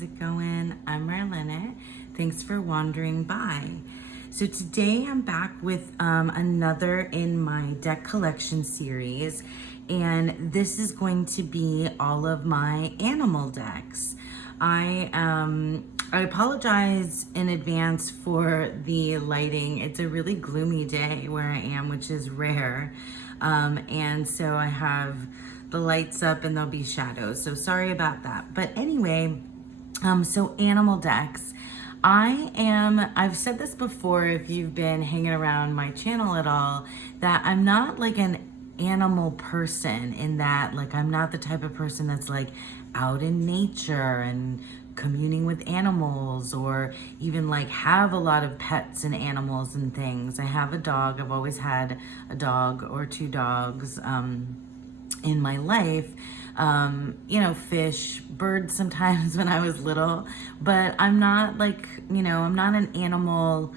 how's it going? I'm Marlene. Thanks for wandering by. So today I'm back with another in my deck collection series, and this is going to be all of my animal decks. I apologize in advance for the lighting. It's a really gloomy day where I am, which is rare. And so I have the lights up and there'll be shadows. So sorry about that. But anyway, so animal decks. I've said this before if you've been hanging around my channel at all, that I'm not like an animal person in that, like, I'm not the type of person that's like out in nature and communing with animals, or even like have a lot of pets and animals and things. I have a dog. I've always had a dog or two dogs in my life. Fish, birds sometimes when I was little, but I'm not like, I'm not an animal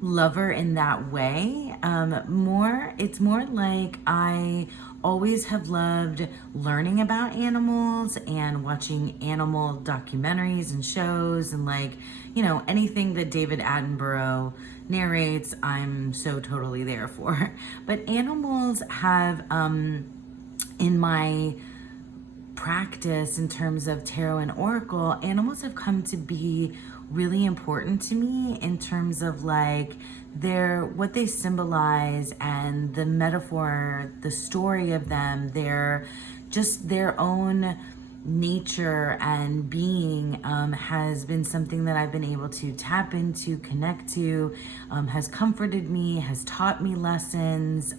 lover in that way. It's more like I always have loved learning about animals and watching animal documentaries and shows, and like, anything that David Attenborough narrates, I'm so totally there for. But animals have, in my practice in terms of tarot and oracle, animals have come to be really important to me in terms of like what they symbolize and the metaphor, the story of them, their own nature and being has been something that I've been able to tap into, connect to, has comforted me, has taught me lessons.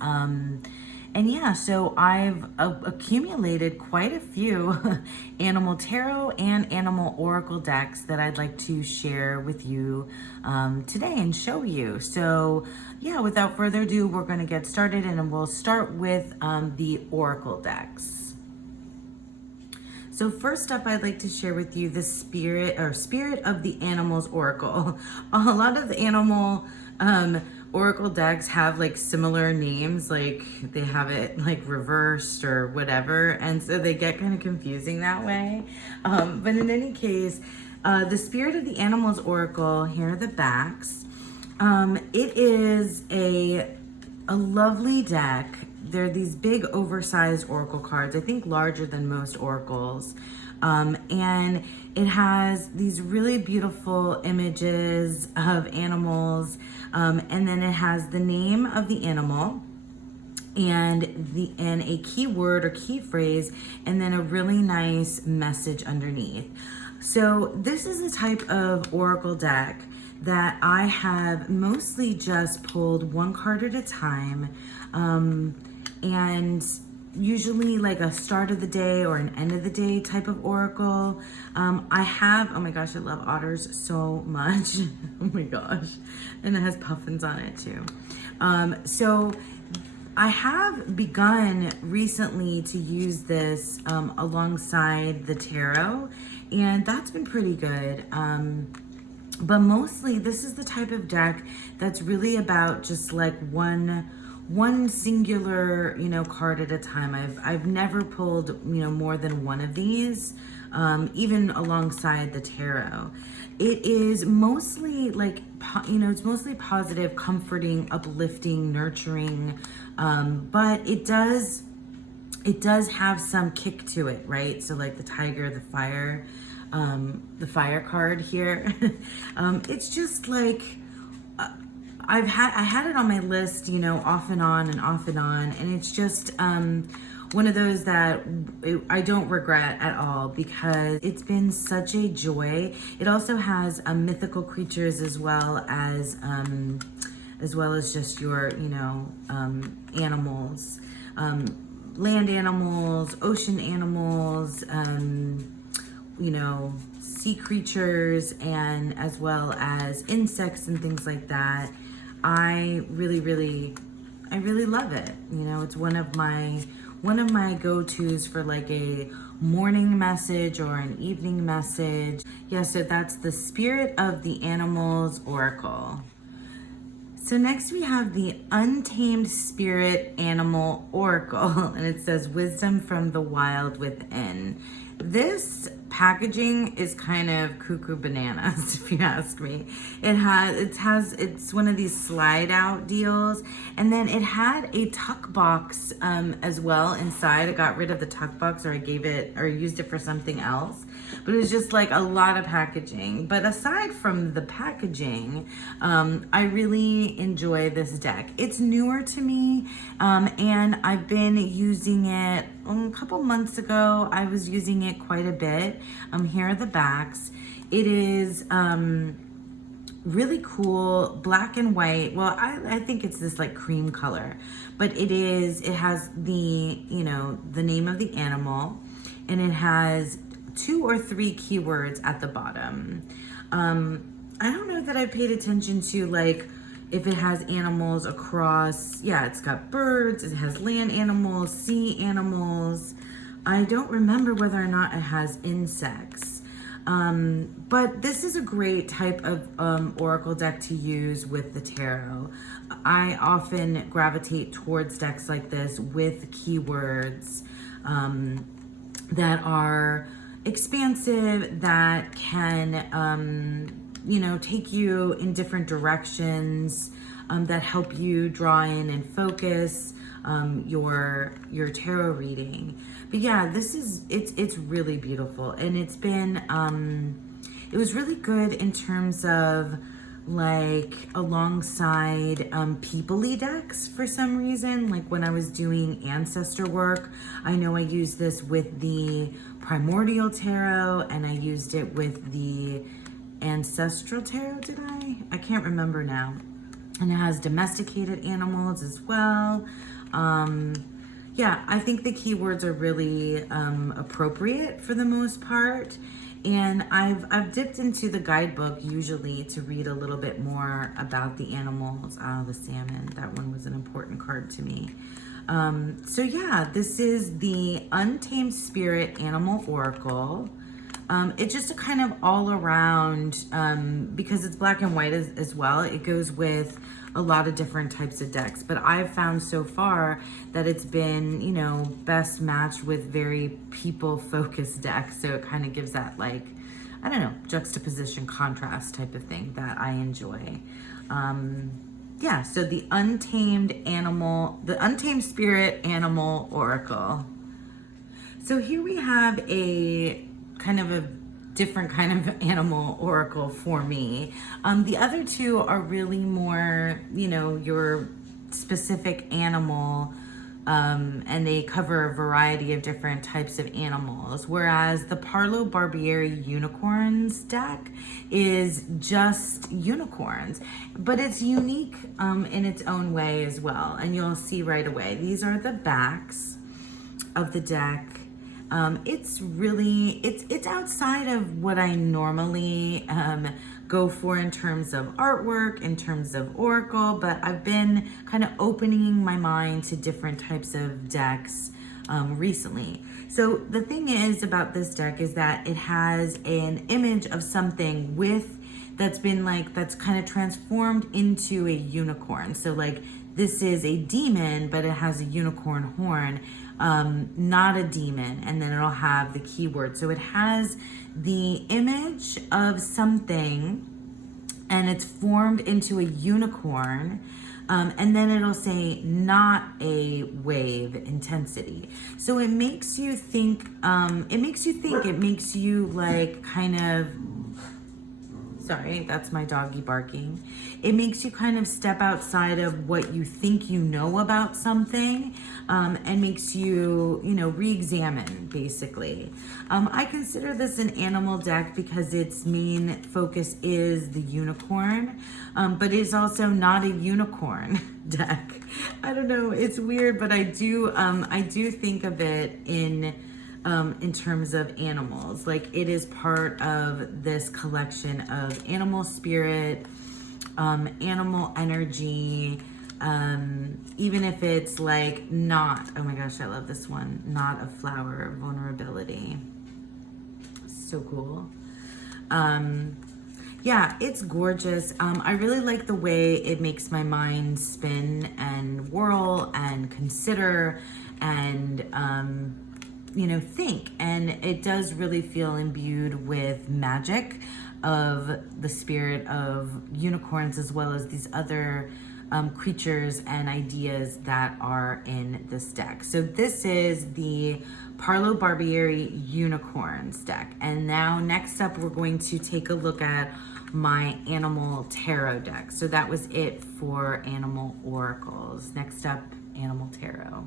And yeah, so I've accumulated quite a few animal tarot and animal oracle decks that I'd like to share with you today and show you. So yeah, without further ado, we're going to get started, and we'll start with the oracle decks. So first up, I'd like to share with you the Spirit of the Animals Oracle. A lot of the animal oracle decks have like similar names, like they have it like reversed or whatever, and so they get kind of confusing that way. But in any case, the Spirit of the Animals Oracle, here are the backs. It is a lovely deck. They're these big oversized oracle cards, I think larger than most oracles. And it has these really beautiful images of animals. And then it has the name of the animal and a keyword or key phrase, and then a really nice message underneath. So this is the type of oracle deck that I have mostly just pulled one card at a time, and usually like a start of the day or an end of the day type of oracle. I have, oh my gosh, I love otters so much. Oh my gosh. And it has puffins on it too. So I have begun recently to use this alongside the tarot, and that's been pretty good. But mostly this is the type of deck that's really about just like one singular, card at a time. I've never pulled, more than one of these, even alongside the tarot. It is mostly like, it's mostly positive, comforting, uplifting, nurturing, but it does have some kick to it, right? So like the tiger, the fire card here, it's just like, I had it on my list, off and on, and it's just one of those that I don't regret at all, because it's been such a joy. It also has mythical creatures as well as just your animals, land animals, ocean animals, sea creatures, and as well as insects and things like that. I really love it. It's one of my go-tos for like a morning message or an evening message. Yeah, so that's the Spirit of the Animals Oracle. So next we have the Untamed Spirit Animal Oracle, and it says wisdom from the wild within. This packaging is kind of cuckoo bananas, if you ask me. It's one of these slide out deals, and then it had a tuck box as well inside. I got rid of the tuck box, or I gave it or used it for something else, but it was just like a lot of packaging. But aside from the packaging, I really enjoy this deck. It's newer to me, and I've been using it a couple months ago. I was using it quite a bit. Here are the backs. It is really cool, black and white. Well, I think it's this like cream color, but it has the, you know, the name of the animal, and it has 2 or 3 keywords at the bottom. I don't know that I paid attention to like if it has animals across. Yeah, it's got birds, it has land animals, sea animals. I don't remember whether or not it has insects. But this is a great type of oracle deck to use with the tarot. I often gravitate towards decks like this with keywords that are expansive, that can you know, take you in different directions, that help you draw in and focus your tarot reading. But yeah, it's really beautiful, and it's been it was really good in terms of like alongside people-y decks for some reason. Like when I was doing ancestor work, I know I used this with the primordial tarot, and I used it with the ancestral tarot. Did I can't remember now. And it has domesticated animals as well. Yeah, I think the keywords are really appropriate for the most part. And I've dipped into the guidebook usually to read a little bit more about the animals. Oh, the salmon, that one was an important card to me. So yeah, this is the Untamed Spirit Animal Oracle. It's just a kind of all around, because it's black and white as well, it goes with a lot of different types of decks. But I've found so far that it's been, you know, best matched with very people-focused decks. So it kind of gives that, like, I don't know, juxtaposition, contrast type of thing that I enjoy. Yeah, so the Untamed Spirit Animal Oracle. So here we have a kind of a different kind of animal oracle for me. The other two are really more, you know, your specific animal, and they cover a variety of different types of animals. Whereas the Parlo Barbieri Unicorns deck is just unicorns, but it's unique in its own way as well. And you'll see right away, these are the backs of the deck. It's really, it's outside of what I normally go for in terms of artwork, in terms of oracle, but I've been kind of opening my mind to different types of decks recently. So the thing is about this deck is that it has an image of something that's kind of transformed into a unicorn. So like this is a demon, but it has a unicorn horn. Not a demon, and then it'll have the keyword. So it has the image of something, and it's formed into a unicorn, and then it'll say not a wave intensity. So it makes you think, it makes you like kind of, sorry, that's my doggy barking. It makes you kind of step outside of what you think you know about something, and makes you, you know, re-examine, basically. I consider this an animal deck because its main focus is the unicorn, but it's also not a unicorn deck. I don't know, it's weird, but I do think of it in terms of animals. Like it is part of this collection of animal spirit, animal energy, even if it's like not, oh my gosh, I love this one, not a flower, vulnerability. So cool. Yeah, it's gorgeous. I really like the way it makes my mind spin and whirl and consider, and think. And it does really feel imbued with magic of the spirit of unicorns, as well as these other creatures and ideas that are in this deck. So this is the Parlo Barbieri Unicorns deck. And now next up, we're going to take a look at my Animal Tarot deck. So that was it for Animal Oracles. Next up, Animal Tarot.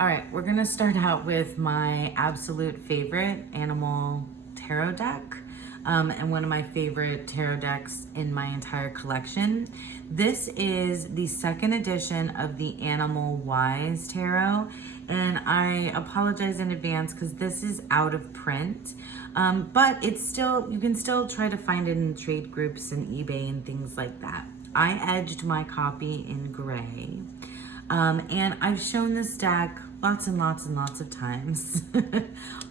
All right, we're gonna start out with my absolute favorite Animal Tarot deck, and one of my favorite tarot decks in my entire collection. This is the second edition of the Animal Wise Tarot, and I apologize in advance because this is out of print, but it's still, you can still try to find it in trade groups and eBay and things like that. I edged my copy in gray. And I've shown this deck lots and lots and lots of times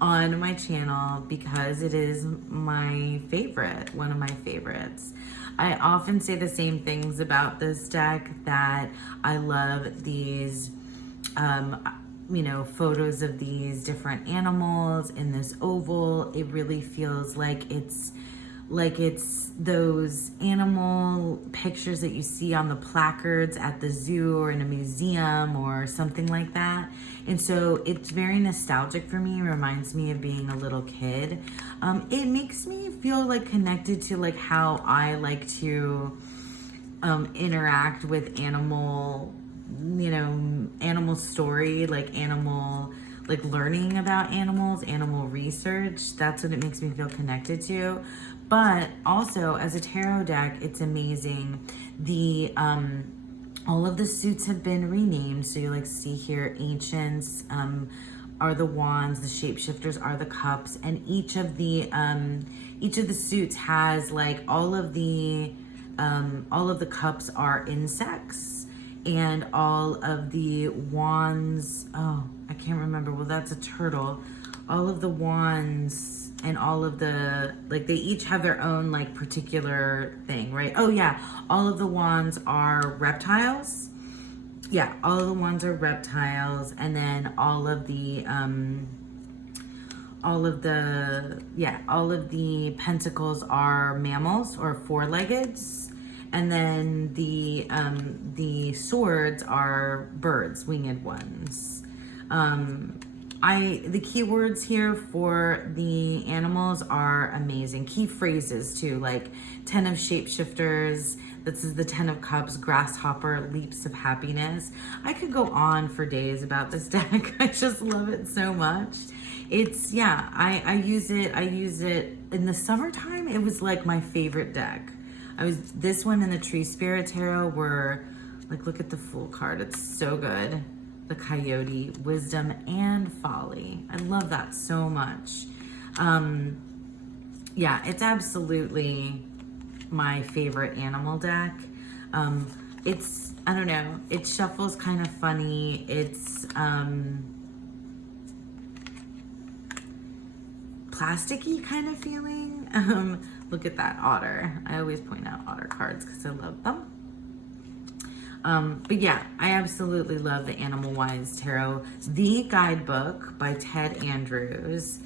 on my channel because it is my favorite, one of my favorites. I often say the same things about this deck, that I love these, photos of these different animals in this oval. It really feels like it's those animal pictures that you see on the placards at the zoo or in a museum or something like that. And so it's very nostalgic for me. It reminds me of being a little kid. It makes me feel like connected to like how I like to interact with animal story, like learning about animals, animal research. That's what it makes me feel connected to. But also, as a tarot deck, it's amazing. All of the suits have been renamed. So you see here, ancients are the wands, the shapeshifters are the cups, and each of the suits has all of the cups are insects, and all of the wands, oh, I can't remember. Well, that's a turtle. All of the wands and all of the, they each have their own particular thing, right? Oh yeah, all of the wands are reptiles. Yeah, all of the wands are reptiles, and then all of the pentacles are mammals or four-leggeds. And then the swords are birds, winged ones. The keywords here for the animals are amazing. Key phrases too, like 10 of shapeshifters. This is the 10 of cups, grasshopper, leaps of happiness. I could go on for days about this deck. I just love it so much. It's, yeah, I use it in the summertime. It was like my favorite deck. This one and the Tree Spirit Tarot were look at the Fool card. It's so good. The Coyote, Wisdom, and Folly. I love that so much. Yeah, it's absolutely my favorite animal deck. It's, I don't know, it shuffles kind of funny. It's plasticky kind of feeling. Look at that otter. I always point out otter cards because I love them. But yeah, I absolutely love the Animal Wise Tarot. The guidebook by Ted Andrews,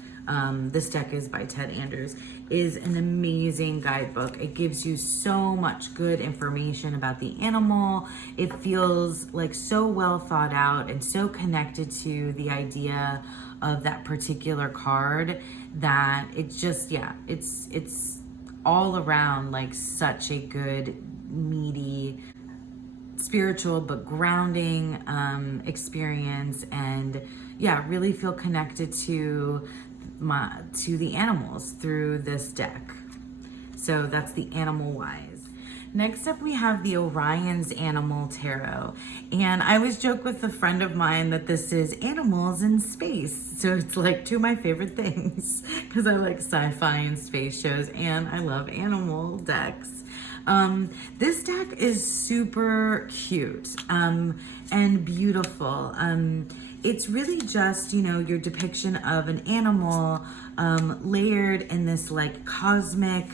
this deck is by Ted Andrews, is an amazing guidebook. It gives you so much good information about the animal. It feels so well thought out and so connected to the idea of that particular card that it's just, yeah, it's all around such a good, meaty, spiritual but grounding experience, and yeah, really feel connected to the animals through this deck. So that's the Animal Wise. Next up, we have the Orion's Animal Tarot. And I always joke with a friend of mine that this is animals in space. So it's two of my favorite things because I like sci-fi and space shows, and I love animal decks. This deck is super cute and beautiful. It's really just, your depiction of an animal layered in this cosmic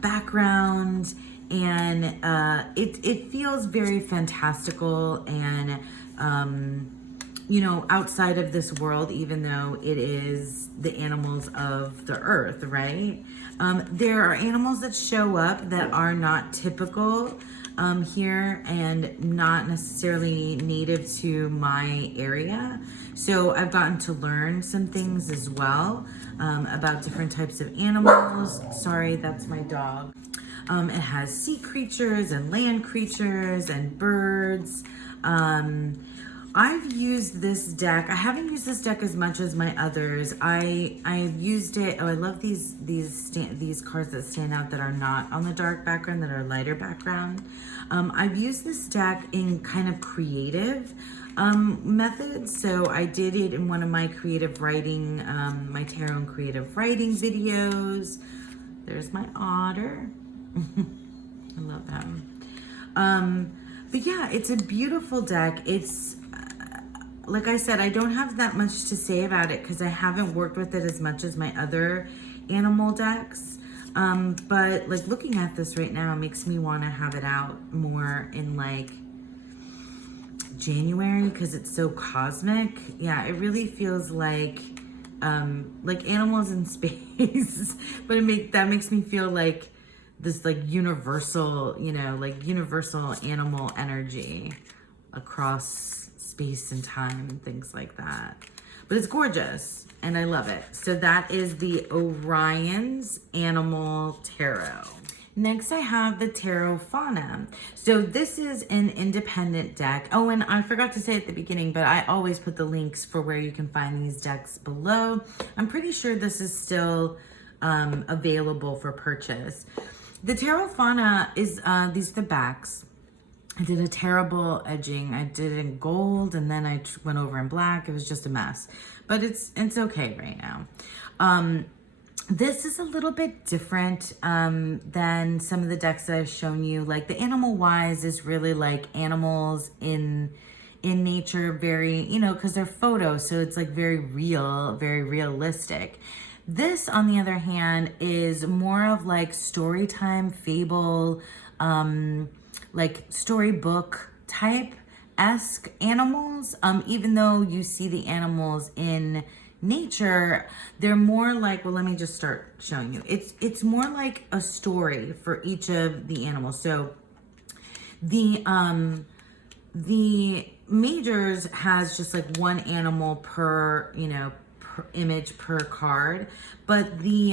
background, and it feels very fantastical and you know, outside of this world, even though it is the animals of the earth, right? There are animals that show up that are not typical here and not necessarily native to my area. So I've gotten to learn some things as well about different types of animals. Sorry, that's my dog. It has sea creatures and land creatures and birds. I've used this deck. I haven't used this deck as much as my others. I've used it. Oh, I love these cards that stand out that are not on the dark background, that are lighter background. I've used this deck in kind of creative methods. So I did it in one of my creative writing, my tarot and creative writing videos. There's my otter. I love him. But yeah, it's a beautiful deck. It's like I said, I don't have that much to say about it because I haven't worked with it as much as my other animal decks. But like looking at this right now makes me want to have it out more in like January because it's so cosmic. Yeah, it really feels like animals in space, but that makes me feel like this like universal, you know, like universal animal energy across space and time and things like that. But it's gorgeous and I love it. So that is the Orion's Animal Tarot. Next I have the Tarot Fauna. So this is an independent deck. Oh, and I forgot to say at the beginning, but I always put the links for where you can find these decks below. I'm pretty sure this is still available for purchase. The Tarot Fauna is, these are the backs. I did a terrible edging. I did it in gold and then I went over in black. It was just a mess, but it's okay right now. This is a little bit different than some of the decks that I've shown you. Like the animal wise is really like animals in nature, very, you know, because they're photos. So it's like very real, very realistic. This, on the other hand, is more of like story time, fable, like storybook type-esque animals. Even though you see the animals in nature, they're more like, well, let me just start showing you. It's more like a story for each of the animals. So the majors has just like one animal per, you know, image per card, but the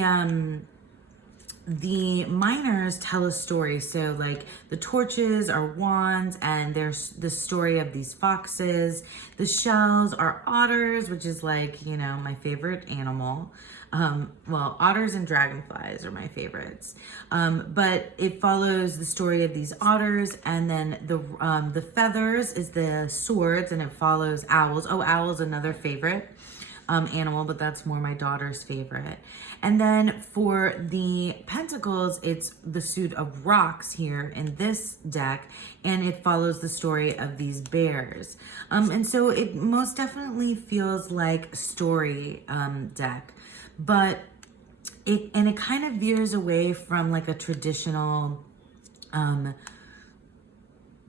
minors tell a story. So like the torches are wands and there's the story of these foxes. The shells are otters, which is like, you know, my favorite animal. Well, otters and dragonflies are my favorites. But it follows the story of these otters, and then the feathers is the swords, and it follows owls. Oh, owl's another favorite animal, but that's more my daughter's favorite. And then for the pentacles, it's the suit of rocks here in this deck, and it follows the story of these bears. And so it most definitely feels like story deck, but it kind of veers away from like a traditional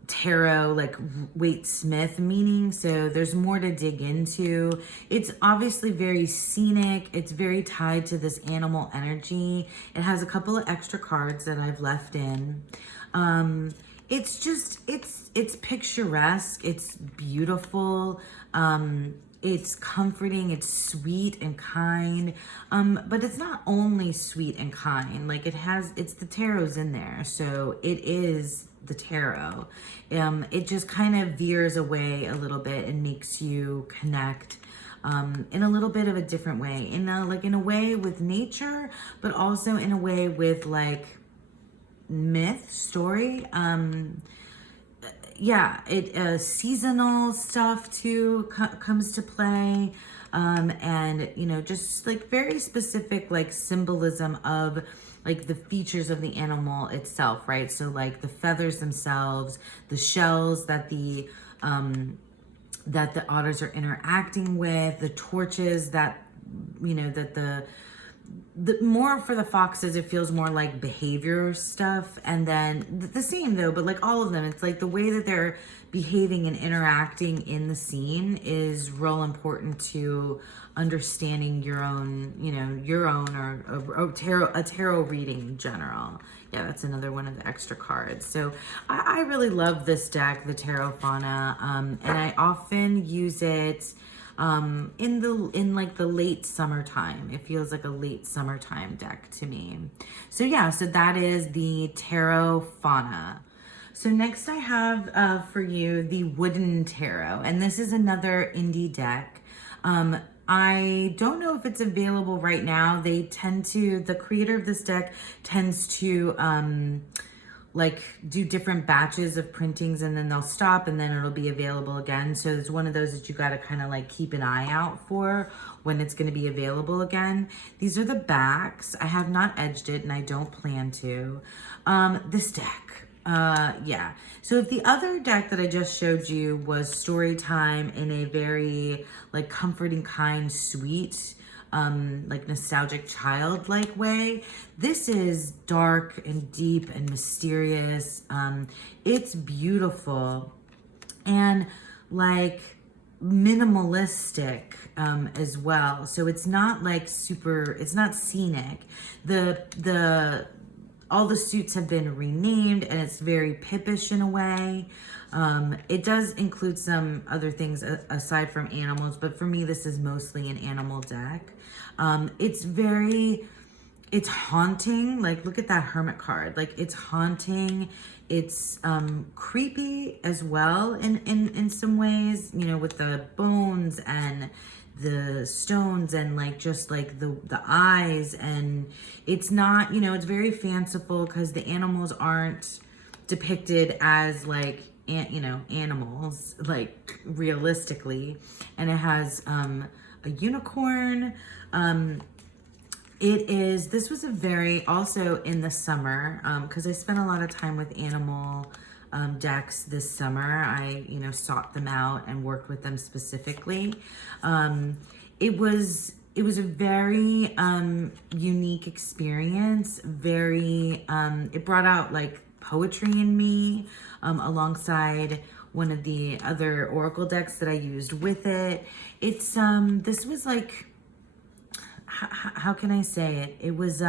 tarot, like Waite Smith meaning. So there's more to dig into. It's obviously very scenic. It's very tied to this animal energy. It has a couple of extra cards that I've left in. It's just, it's picturesque. It's beautiful. It's comforting, it's sweet and kind, but it's not only sweet and kind. Like it's the tarot's in there, so it is the tarot. It just kind of veers away a little bit and makes you connect in a little bit of a different way, in a way with nature, but also in a way with like myth, story. Yeah, seasonal stuff too comes to play, and you know, just like very specific like symbolism of like the features of the animal itself, right? So like the feathers themselves, the shells that the otters are interacting with, the torches that, you know, that the more for the foxes, it feels more like behavior stuff. And then the same though, but like all of them, it's like the way that they're behaving and interacting in the scene is real important to understanding your own, you know, your own or a tarot reading in general. Yeah, that's another one of the extra cards. So I really love this deck, the Tarot Fauna, and I often use it in like the late summertime. It feels like a late summertime deck to me. So yeah, so that is the Tarot Fauna. So next I have for you the Wooden Tarot, and this is another indie deck. I don't know if it's available right now. They tend to, the creator of this deck tends to like do different batches of printings, and then they'll stop and then it'll be available again. So it's one of those that you got to kind of like keep an eye out for when it's going to be available again. These are the backs. I have not edged it and I don't plan to. This deck. Yeah. So if the other deck that I just showed you was story time in a very like comforting, kind, sweet, like nostalgic childlike way, this is dark and deep and mysterious. It's beautiful and like minimalistic as well. So it's not like super, it's not scenic. All the suits have been renamed and it's very pippish in a way. It does include some other things aside from animals, but for me, this is mostly an animal deck. It's haunting. Like, look at that Hermit card. Like, it's haunting. It's creepy as well in some ways, you know, with the bones and the stones and like just like the eyes. And it's not, you know, it's very fanciful because the animals aren't depicted as like, you know, animals like realistically. And it has a unicorn. This was a very, also in the summer, because I spent a lot of time with animal decks this summer. I, you know, sought them out and worked with them specifically. It was a very unique experience. It brought out like poetry in me, alongside one of the other oracle decks that I used with it. It's this was like, how can I say it? It was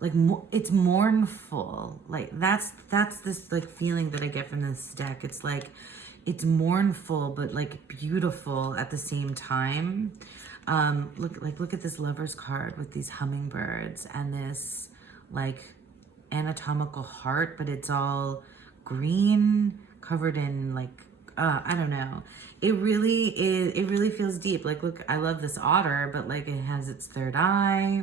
like it's mournful. Like that's this like feeling that I get from this deck. It's like it's mournful but like beautiful at the same time. Look at this Lover's card with these hummingbirds and this like anatomical heart, but it's all green covered in like I don't know. It really is. It really feels deep. Like, look, I love this otter, but like it has its third eye.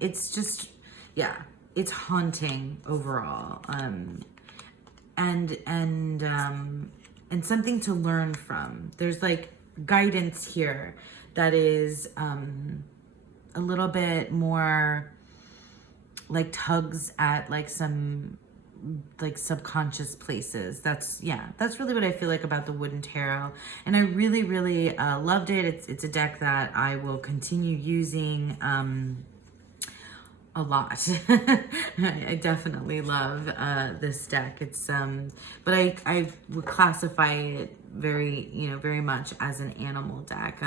It's just, yeah, it's haunting overall. And something to learn from. There's like guidance here that is a little bit more like tugs at like some like subconscious places. That's really what I feel like about the Wooden Tarot, and I really loved it. It's a deck that I will continue using a lot. I definitely love this deck. It's but I would classify it very much as an animal deck,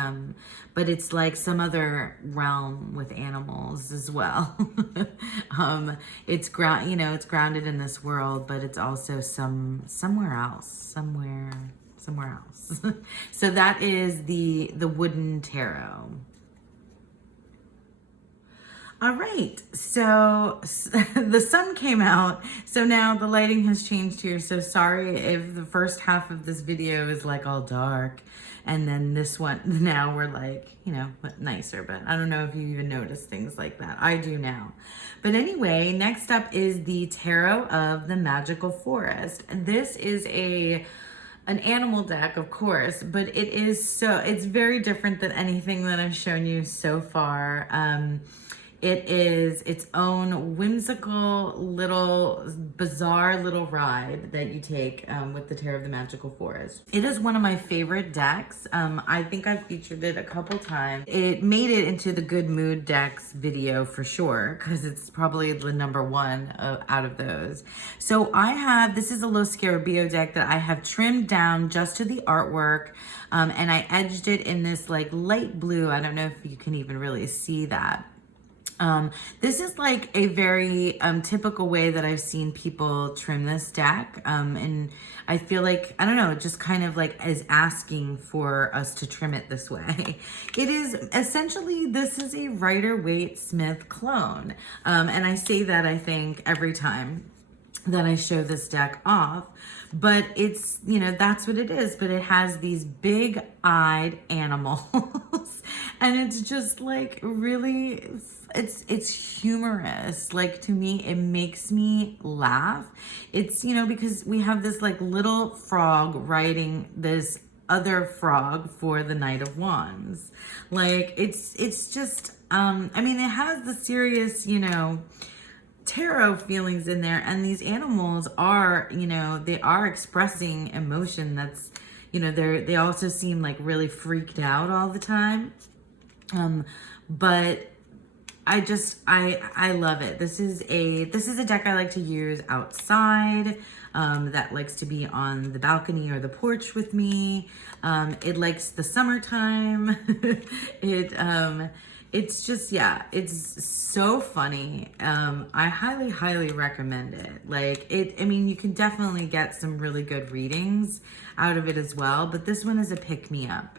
but it's like some other realm with animals as well. It's grounded in this world, but it's also somewhere else. So that is the Wooden Tarot. All right, so the sun came out, so now the lighting has changed here. So sorry if the first half of this video is like all dark, and then this one, now we're like, you know, nicer, but I don't know if you even notice things like that. I do now. But anyway, next up is the Tarot of the Magical Forest. This is an animal deck, of course, but it's very different than anything that I've shown you so far. It is its own whimsical little bizarre little ride that you take with the Tarot of the Magical Forest. It is one of my favorite decks. I think I've featured it a couple times. It made it into the Good Mood decks video for sure, because it's probably the #1 out of those. So I have, this is a little Scarab Beow deck that I have trimmed down just to the artwork. And I edged it in this like light blue. I don't know if you can even really see that. This is like a very typical way that I've seen people trim this deck. And I feel like, I don't know, it just kind of like is asking for us to trim it this way. It is essentially, this is a Rider-Waite Smith clone. And I say that I think every time that I show this deck off, but it's, you know, that's what it is. But it has these big-eyed animals and it's just like really, it's humorous. Like, to me, it makes me laugh. It's, you know, because we have this like little frog riding this other frog for the Knight of Wands. Like, it's just, I mean, it has the serious, you know, tarot feelings in there, and these animals are, you know, they are expressing emotion that's, you know, they also seem like really freaked out all the time. But I love it. This is a deck I like to use outside, that likes to be on the balcony or the porch with me. It likes the summertime. It's just, yeah, it's so funny. I highly recommend it. Like, I mean, you can definitely get some really good readings out of it as well, but this one is a pick-me-up.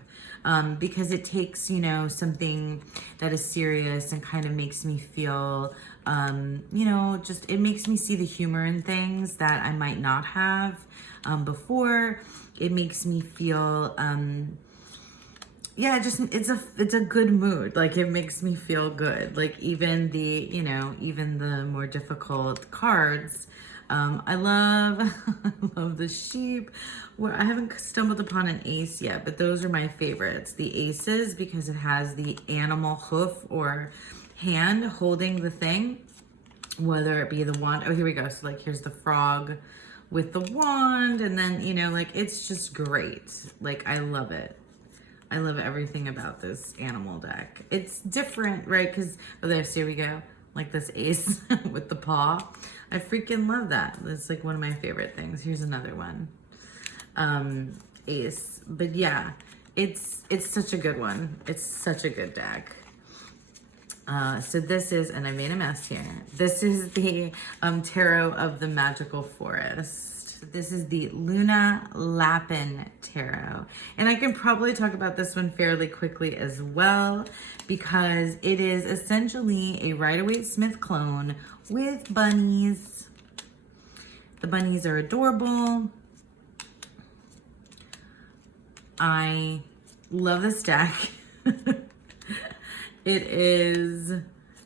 Because it takes, you know, something that is serious and kind of makes me feel, you know, just, it makes me see the humor in things that I might not have before. It makes me feel, yeah, just, it's a good mood. Like, it makes me feel good. Like, even the, you know, even the more difficult cards, I love the sheep. Well, I haven't stumbled upon an ace yet, but those are my favorites. The aces, because it has the animal hoof or hand holding the thing, whether it be the wand. Oh, here we go. So like, here's the frog with the wand, and then, you know, like, it's just great. Like, I love it. I love everything about this animal deck. It's different, right? Because, oh, here we go. Like this ace with the paw. I freaking love that. That's like one of my favorite things. Here's another one. Ace. But yeah, it's such a good one. It's such a good deck. So this is, and I made a mess here. This is the Tarot of the Magical Forest. This is the Luna Lapin Tarot. And I can probably talk about this one fairly quickly as well, because it is essentially a Rider-Waite Smith clone with bunnies. The bunnies are adorable. I love this deck. It is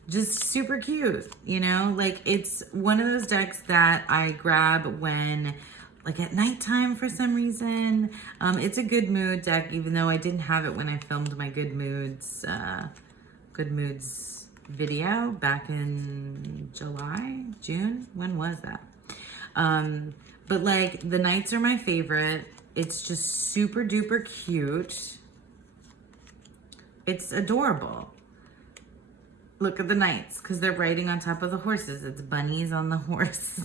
just super cute, you know? Like, it's one of those decks that I grab when, like, at nighttime for some reason. It's a good mood deck, even though I didn't have it when I filmed my Good Moods video back in July, June. When was that? But like, the nights are my favorite. It's just super duper cute. It's adorable. Look at the knights, because they're riding on top of the horses. It's bunnies on the horse.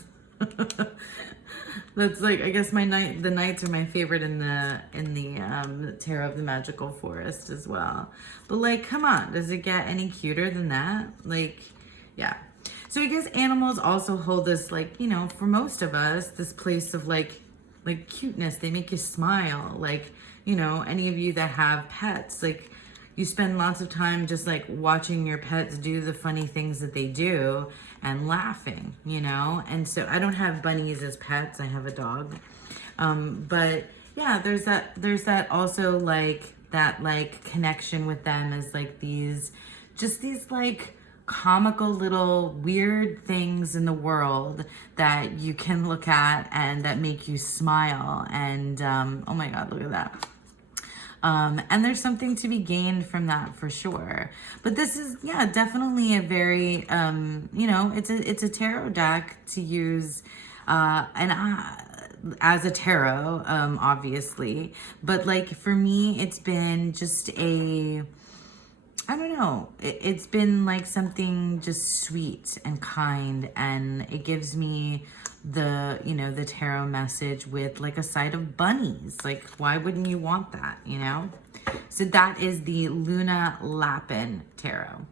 That's like, I guess the knights are my favorite in the Tarot of the Magical Forest as well. But like, come on, does it get any cuter than that? Like, yeah. So I guess animals also hold this, like, you know, for most of us, this place of like cuteness. They make you smile. Like, you know, any of you that have pets, like, you spend lots of time just like watching your pets do the funny things that they do and laughing, you know? And so I don't have bunnies as pets. I have a dog. But yeah, there's that also like that like connection with them as like these like comical little weird things in the world that you can look at and that make you smile. And oh my God, look at that. And there's something to be gained from that for sure. But this is, yeah, definitely a very, you know, it's a tarot deck to use, as a tarot, obviously. But like for me, it's been just I don't know. It's been like something just sweet and kind, and it gives me the, you know, the tarot message with like a side of bunnies. Like, why wouldn't you want that, you know? So that is the Luna Lapin Tarot.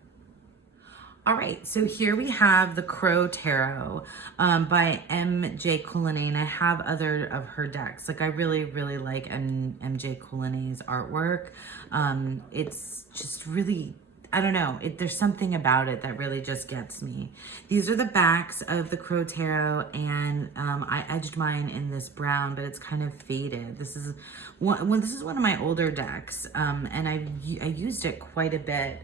All right, so here we have the Crow Tarot by MJ Coulinet. I have other of her decks. Like, I really, really like MJ Coulinet's artwork. It's just really, I don't know, there's something about it that really just gets me. These are the backs of the Crow Tarot, and I edged mine in this brown, but it's kind of faded. This is one of my older decks, and I used it quite a bit.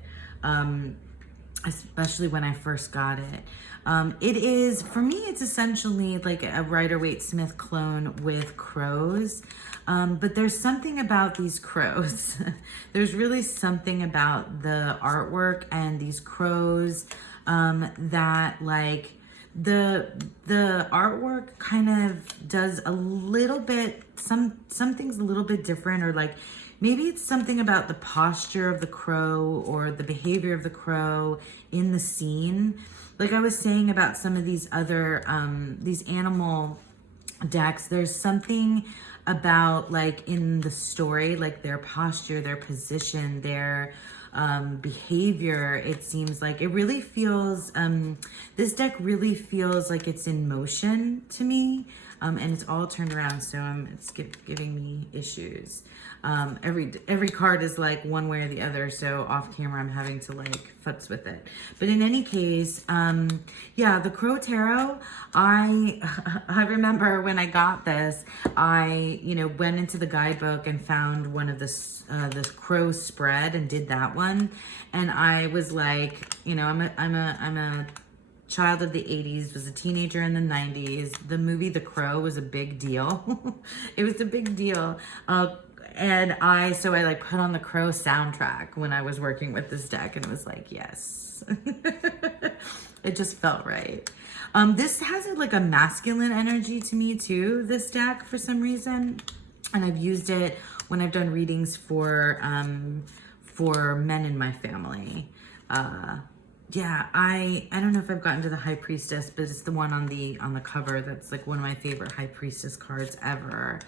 Especially when I first got it. It is, for me, it's essentially like a Rider-Waite-Smith clone with crows. But there's something about these crows. There's really something about the artwork and these crows that like the artwork kind of does a little bit, some things a little bit different, or like maybe it's something about the posture of the crow or the behavior of the crow in the scene. Like I was saying about some of these other, these animal decks, there's something about like in the story, like their posture, their position, their behavior. It seems like it really feels, this deck really feels like it's in motion to me. And it's all turned around, so it's giving me issues. Every card is like one way or the other, so off camera I'm having to like futz with it. But in any case, yeah, the Crow Tarot, I remember when I got this, I, you know, went into the guidebook and found one of this crow spread and did that one, and I was like, you know, I'm a child of the 80s, was a teenager in the 90s. The movie The Crow was a big deal. It was a big deal. And I like put on the Crow soundtrack when I was working with this deck, and it was like, yes. It just felt right. This has like a masculine energy to me too, this deck, for some reason. And I've used it when I've done readings for men in my family. Yeah, I don't know if I've gotten to the High Priestess, but it's the one on the cover that's like one of my favorite High Priestess cards ever.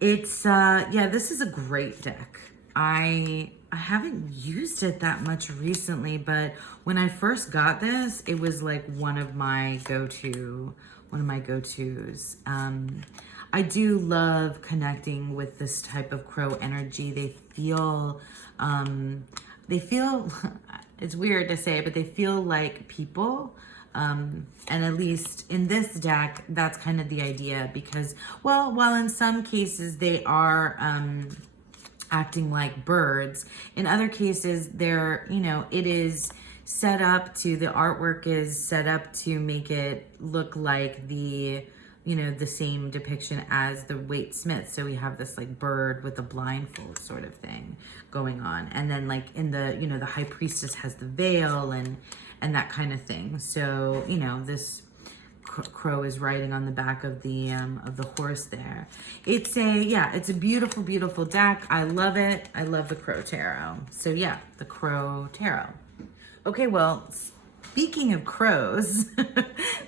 It's yeah, this is a great deck. I haven't used it that much recently, but when I first got this, it was like one of my go-tos. I do love connecting with this type of crow energy. They feel it's weird to say, but they feel like people. And at least in this deck, that's kind of the idea, because, well, while in some cases they are acting like birds, in other cases they're, you know, it is set up to, the artwork is set up to make it look like the, you know, the same depiction as the Waite-Smith. So we have this like bird with a blindfold sort of thing going on. And then like in the, you know, the High Priestess has the veil and that kind of thing. So, you know, this crow is riding on the back of the horse there. It's a beautiful, beautiful deck. I love it. I love the Crow Tarot. So yeah, the Crow Tarot. Okay, well, speaking of crows,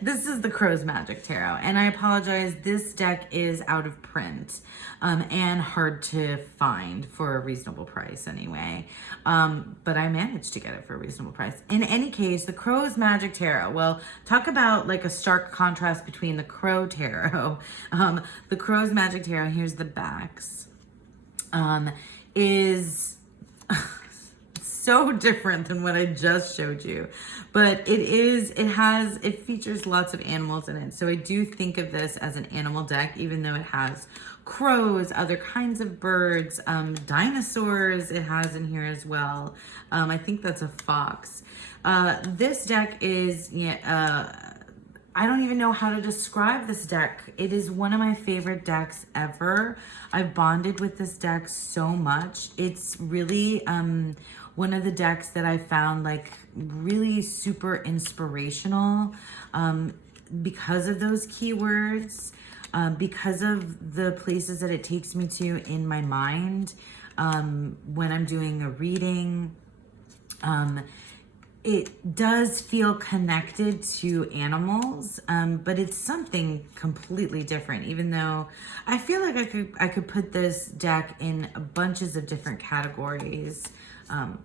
this is the Crow's Magic Tarot, and I apologize, this deck is out of print and hard to find for a reasonable price anyway, but I managed to get it for a reasonable price. In any case, the Crow's Magic Tarot, well, talk about like a stark contrast between the Crow Tarot. The Crow's Magic Tarot, here's the backs, is so different than what I just showed you, but it features lots of animals in it. So I do think of this as an animal deck, even though it has crows, other kinds of birds, dinosaurs it has in here as well. I think that's a fox. This deck is I don't even know how to describe this deck. It is one of my favorite decks ever. I've bonded with this deck so much. It's really one of the decks that I found like really super inspirational because of those keywords, because of the places that it takes me to in my mind when I'm doing a reading. It does feel connected to animals, but it's something completely different, even though I feel like I could put this deck in bunches of different categories.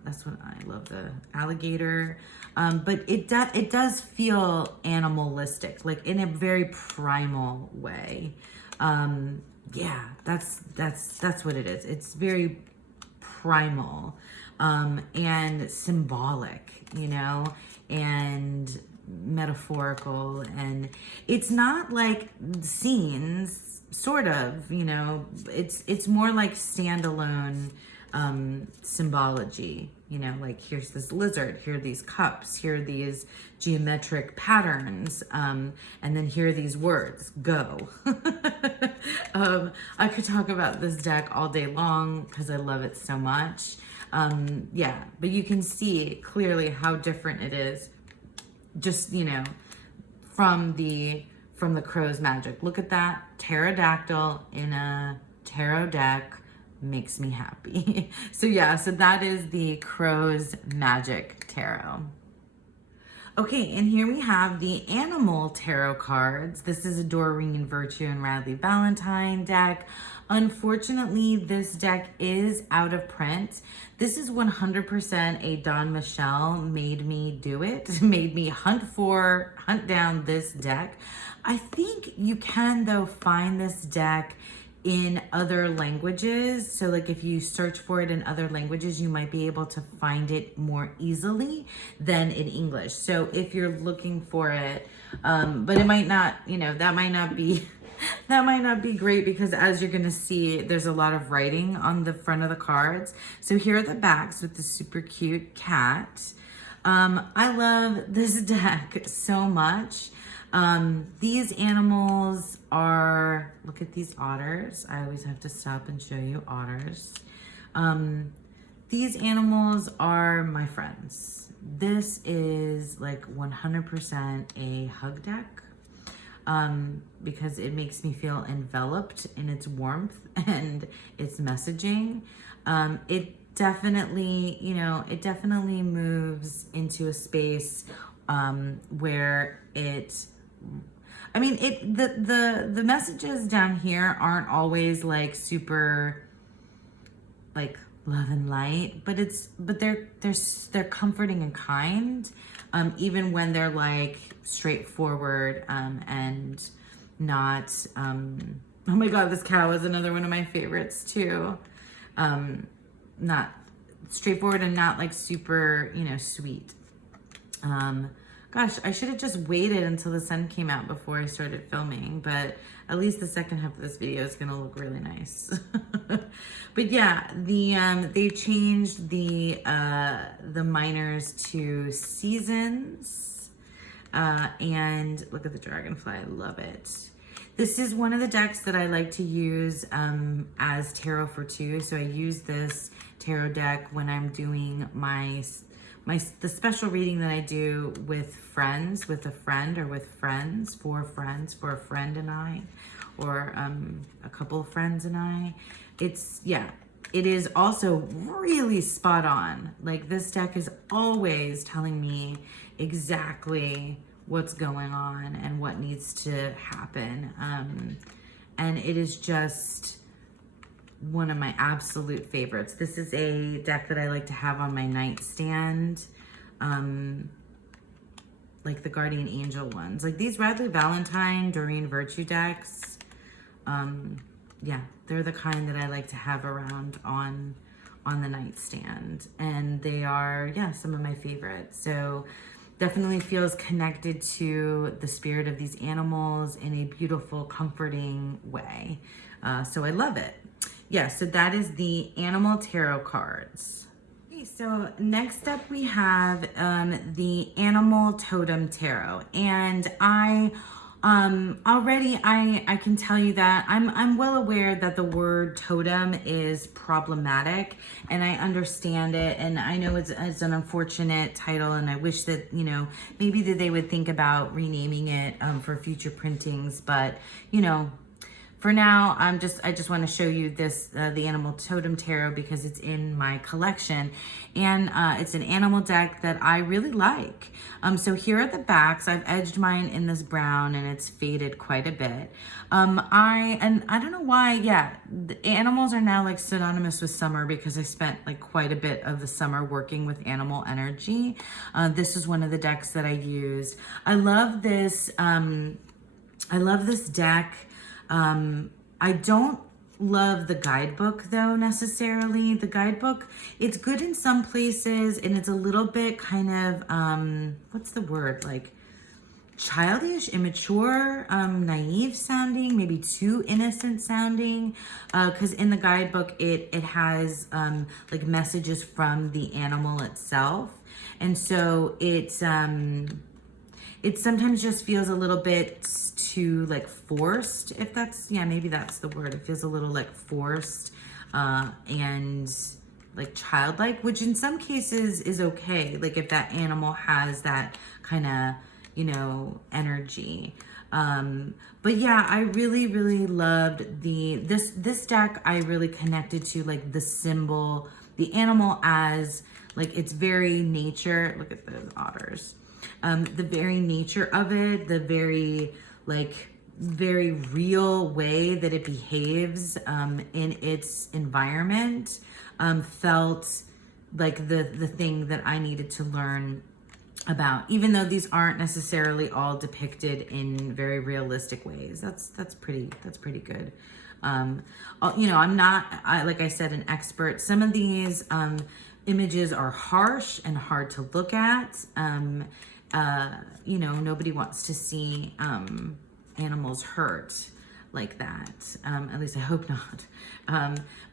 That's what I love, the alligator. But it does feel animalistic, like in a very primal way. Yeah, that's what it is. It's very primal and symbolic, you know, and metaphorical. And it's not like scenes, sort of, you know, it's more like standalone symbology, you know, like here's this lizard, here are these cups, here are these geometric patterns, and then here are these words, go. I could talk about this deck all day long because I love it so much. Yeah, but you can see clearly how different it is, just, you know, from the Crow's Magic. Look at that, pterodactyl in a tarot deck makes me happy. So yeah, so that is the Crow's Magic Tarot. Okay, and here we have the Animal Tarot cards. This is a Doreen, Virtue, and Radley Valentine deck. Unfortunately, this deck is out of print. This is 100% a Don Michelle made me do it, made me hunt down this deck. I think you can, though, find this deck in other languages. So like if you search for it in other languages, you might be able to find it more easily than in English. So if you're looking for it, but it might not, you know, that might not be great because as you're gonna see, there's a lot of writing on the front of the cards. So here are the backs with the super cute cat. I love this deck so much. These animals are, look at these otters. I always have to stop and show you otters. These animals are my friends. This is like 100% a hug deck, because it makes me feel enveloped in its warmth and its messaging. It definitely, you know, it definitely moves into a space where I mean, the messages down here aren't always like super like love and light, but they're comforting and kind, even when they're like straightforward and not oh my god, this cow is another one of my favorites too. Not straightforward and not like super, you know, sweet. Gosh, I should have just waited until the sun came out before I started filming, but at least the second half of this video is gonna look really nice. But yeah, they changed the minors to seasons, and look at the dragonfly, I love it. This is one of the decks that I like to use as tarot for two. So I use this tarot deck when I'm doing the special reading that I do with friends, with a friend, or with friends, for a friend and I, or a couple of friends and I. It's, yeah, it is also really spot on. Like this deck is always telling me exactly what's going on and what needs to happen. And it is just one of my absolute favorites. This is a deck that I like to have on my nightstand, like the Guardian Angel ones. Like these Radley Valentine, Doreen Virtue decks, yeah, they're the kind that I like to have around on the nightstand. And they are, yeah, some of my favorites. So definitely feels connected to the spirit of these animals in a beautiful, comforting way. So I love it. Yeah, so that is the Animal Tarot cards. So next up we have the Animal Totem Tarot, and already I can tell you that I'm well aware that the word totem is problematic, and I understand it, and I know it's an unfortunate title, and I wish that, you know, maybe that they would think about renaming it for future printings, but you know, for now, I just want to show you this, the Animal Totem Tarot, because it's in my collection, and it's an animal deck that I really like. So here are the backs. I've edged mine in this brown, and it's faded quite a bit. I don't know why, yeah, the animals are now like synonymous with summer, because I spent like quite a bit of the summer working with animal energy. This is one of the decks that I used. I love this deck. I don't love the guidebook though necessarily. The guidebook, it's good in some places, and it's a little bit kind of, what's the word? Like childish, immature, naive sounding, maybe too innocent sounding. Cause in the guidebook, it has, like messages from the animal itself. And so it sometimes just feels a little bit too like forced, if that's, yeah, maybe that's the word. It feels a little like forced and like childlike, which in some cases is okay. Like if that animal has that kind of, you know, energy. But yeah, I really, really loved this deck. I really connected to like the symbol, the animal as like it's very nature. Look at those otters. The very nature of it, the very real way that it behaves in its environment, felt like the thing that I needed to learn about, even though these aren't necessarily all depicted in very realistic ways. That's pretty good. You know, I'm not, like I said, an expert. Some of these images are harsh and hard to look at. You know, nobody wants to see animals hurt like that. At least I hope not.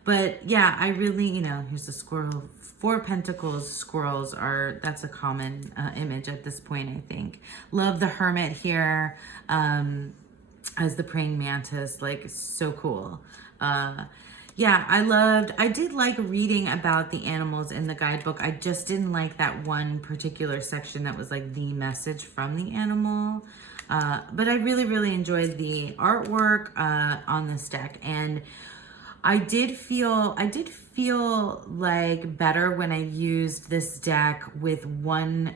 But yeah, I really, you know, here's the squirrel. 4 Pentacles squirrels that's a common image at this point, I think. Love the hermit here as the praying mantis, like so cool. Yeah, I did like reading about the animals in the guidebook. I just didn't like that one particular section that was like the message from the animal. But I really, really enjoyed the artwork on this deck. And I did feel like better when I used this deck with one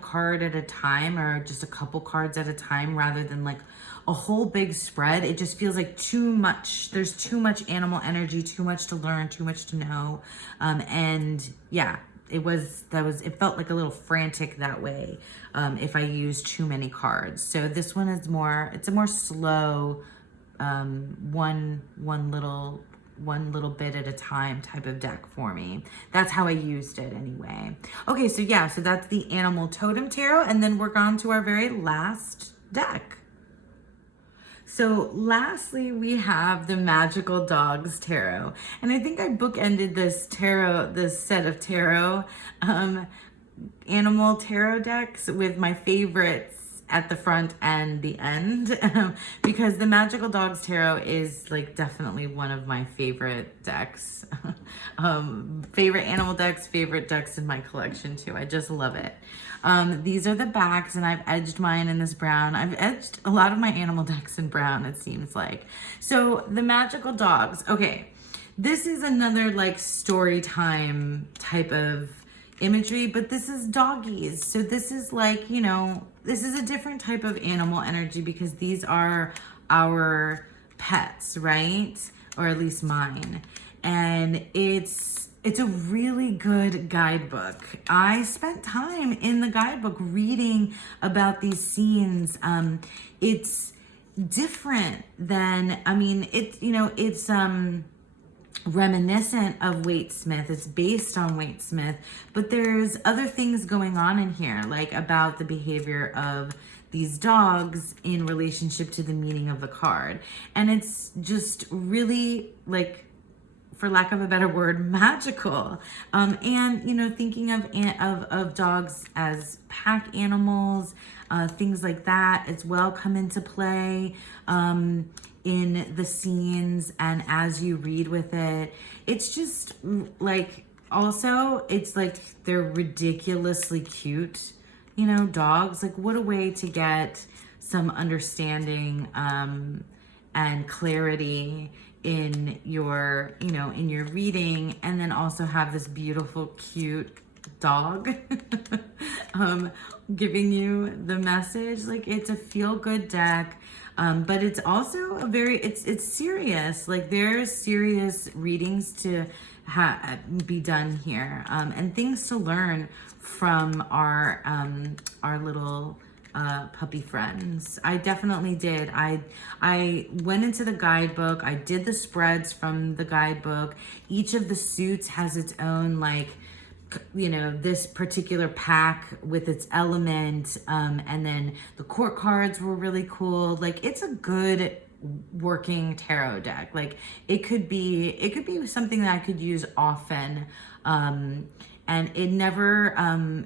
card at a time, or just a couple cards at a time, rather than like a whole big spread. It just feels like too much. There's too much animal energy, too much to learn, too much to know. And yeah, it felt like a little frantic that way if I used too many cards. So this one is it's a more slow, one little bit at a time type of deck for me. That's how I used it anyway. Okay, so yeah, so that's the Animal Totem Tarot, and then we're on to our very last deck. So lastly, we have the Magical Dogs Tarot. And I think I bookended this set of tarot, animal tarot decks with my favorites at the front and the end, because the Magical Dogs Tarot is like definitely one of my favorite decks. Favorite animal decks, favorite decks in my collection too. I just love it. These are the backs, and I've edged mine in this brown. I've edged a lot of my animal decks in brown, it seems like. So the Magical Dogs, okay, this is another like story time type of imagery, but this is doggies. So this is like, you know, this is a different type of animal energy, because these are our pets, right? Or at least mine. And it's a really good guidebook. I spent time in the guidebook reading about these scenes. It's different than, I mean, it's, you know, it's reminiscent of Waite Smith. It's based on Waite Smith, but there's other things going on in here, like about the behavior of these dogs in relationship to the meaning of the card. And it's just really like for lack of a better word, magical. And you know, thinking of dogs as pack animals, things like that as well come into play in the scenes and as you read with it. It's just like, also, it's like they're ridiculously cute, you know, dogs. Like, what a way to get some understanding and clarity in your, you know, in your reading, and then also have this beautiful, cute dog giving you the message. Like, it's a feel-good deck. But it's also a very, it's serious. Like, there's serious readings to be done here, and things to learn from our little puppy friends. I definitely did. I went into the guidebook. I did the spreads from the guidebook. Each of the suits has its own, like, you know, this particular pack with its element, and then the court cards were really cool. Like, it's a good working tarot deck. Like, it could be something that I could use often, and it never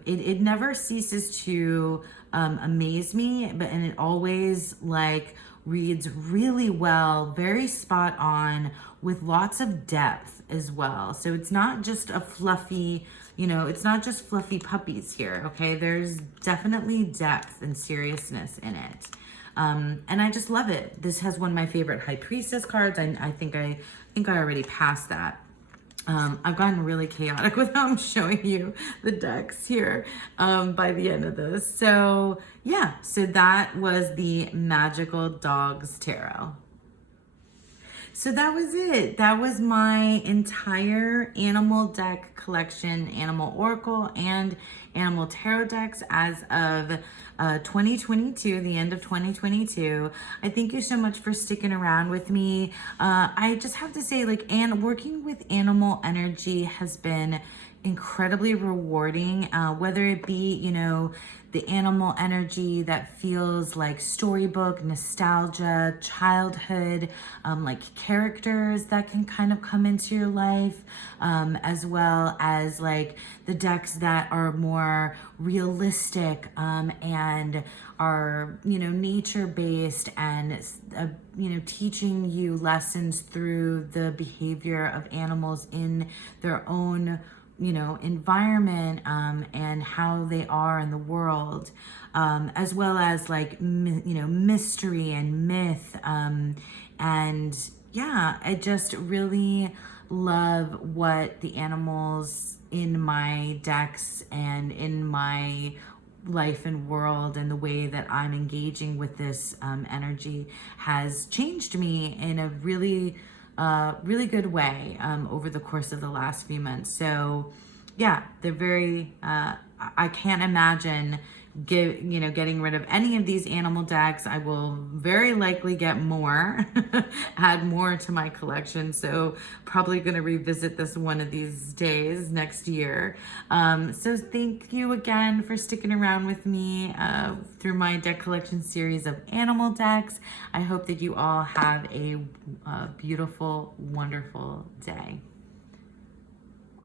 it never ceases to amaze me, and it always, like, reads really well, very spot on, with lots of depth as well. So it's not just a fluffy, you know, it's not just fluffy puppies here, okay? There's definitely depth and seriousness in it. And I just love it. This has one of my favorite High Priestess cards. I think I already passed that. I've gotten really chaotic with how I'm showing you the decks here by the end of this. So yeah, so that was the Magical Dogs Tarot. So that was it. That was my entire animal deck collection, animal oracle and animal tarot decks as of 2022, the end of 2022. I thank you so much for sticking around with me. I just have to say, like, and working with animal energy has been incredibly rewarding, whether it be, you know, the animal energy that feels like storybook, nostalgia, childhood, like characters that can kind of come into your life, as well as like the decks that are more realistic, and are, you know, nature-based and, you know, teaching you lessons through the behavior of animals in their own, you know, environment, and how they are in the world, as well as like, you know, mystery and myth. And yeah, I just really love what the animals in my decks and in my life and world, and the way that I'm engaging with this energy has changed me in a really really good way over the course of the last few months. So yeah, they're very, I can't imagine getting rid of any of these animal decks. I will very likely get more, add more to my collection. So probably going to revisit this one of these days next year. So thank you again for sticking around with me through my deck collection series of animal decks. I hope that you all have a beautiful, wonderful day.